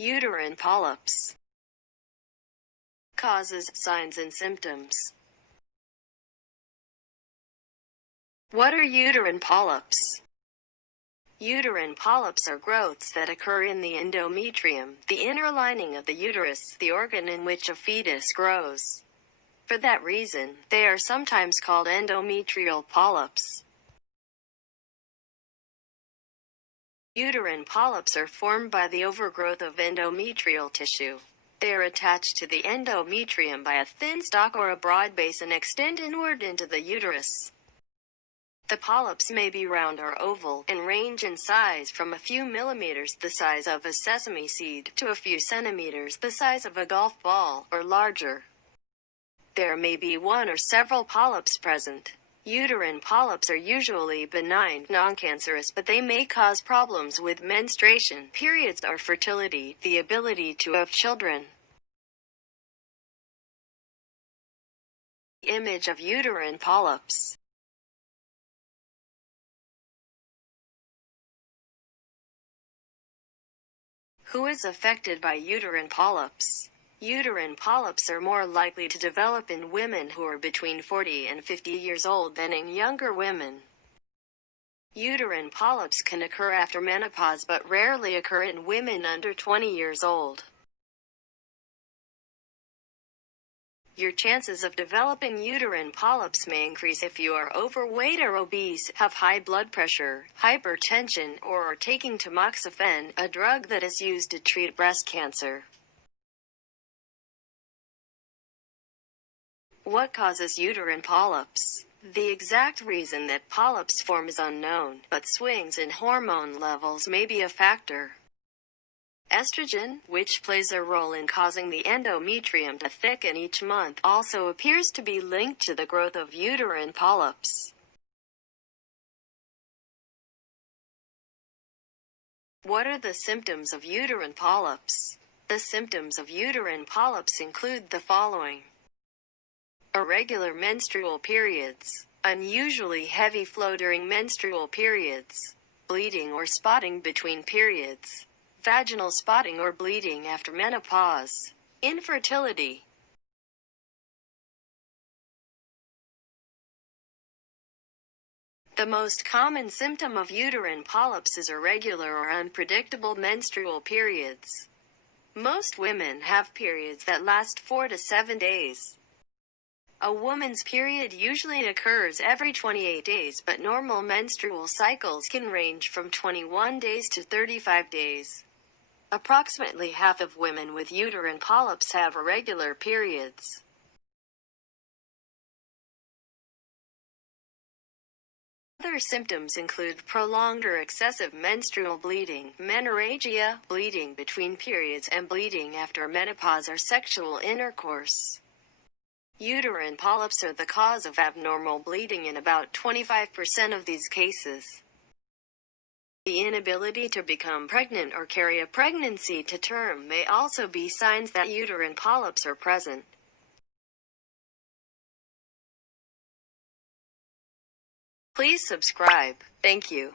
Uterine polyps. Causes, signs and symptoms. What are uterine polyps? Uterine polyps are growths that occur in the endometrium, the inner lining of the uterus, the organ in which a fetus grows. For that reason, they are sometimes called endometrial polyps. Uterine polyps are formed by the overgrowth of endometrial tissue. They are attached to the endometrium by a thin stalk or a broad base and extend inward into the uterus. The polyps may be round or oval, and range in size from a few millimeters, the size of a sesame seed, to a few centimeters, the size of a golf ball, or larger. There may be one or several polyps present. Uterine polyps are usually benign, non-cancerous, but they may cause problems with menstruation, periods, or fertility, the ability to have children. Image of uterine polyps. Who is affected by uterine polyps? Uterine polyps are more likely to develop in women who are between 40 and 50 years old than in younger women. Uterine polyps can occur after menopause but rarely occur in women under 20 years old. Your chances of developing uterine polyps may increase if you are overweight or obese, have high blood pressure, hypertension, or are taking tamoxifen, a drug that is used to treat breast cancer. What causes uterine polyps? The exact reason that polyps form is unknown, but swings in hormone levels may be a factor. Estrogen, which plays a role in causing the endometrium to thicken each month, also appears to be linked to the growth of uterine polyps. What are the symptoms of uterine polyps? The symptoms of uterine polyps include the following: irregular menstrual periods, unusually heavy flow during menstrual periods, bleeding or spotting between periods, vaginal spotting or bleeding after menopause, infertility. The most common symptom of uterine polyps is irregular or unpredictable menstrual periods. Most women have periods that last 4 to 7 days. A woman's period usually occurs every 28 days, but normal menstrual cycles can range from 21 days to 35 days. Approximately half of women with uterine polyps have irregular periods. Other symptoms include prolonged or excessive menstrual bleeding, menorrhagia, bleeding between periods, and bleeding after menopause or sexual intercourse. Uterine polyps are the cause of abnormal bleeding in about 25% of these cases. The inability to become pregnant or carry a pregnancy to term may also be signs that uterine polyps are present. Please subscribe. Thank you.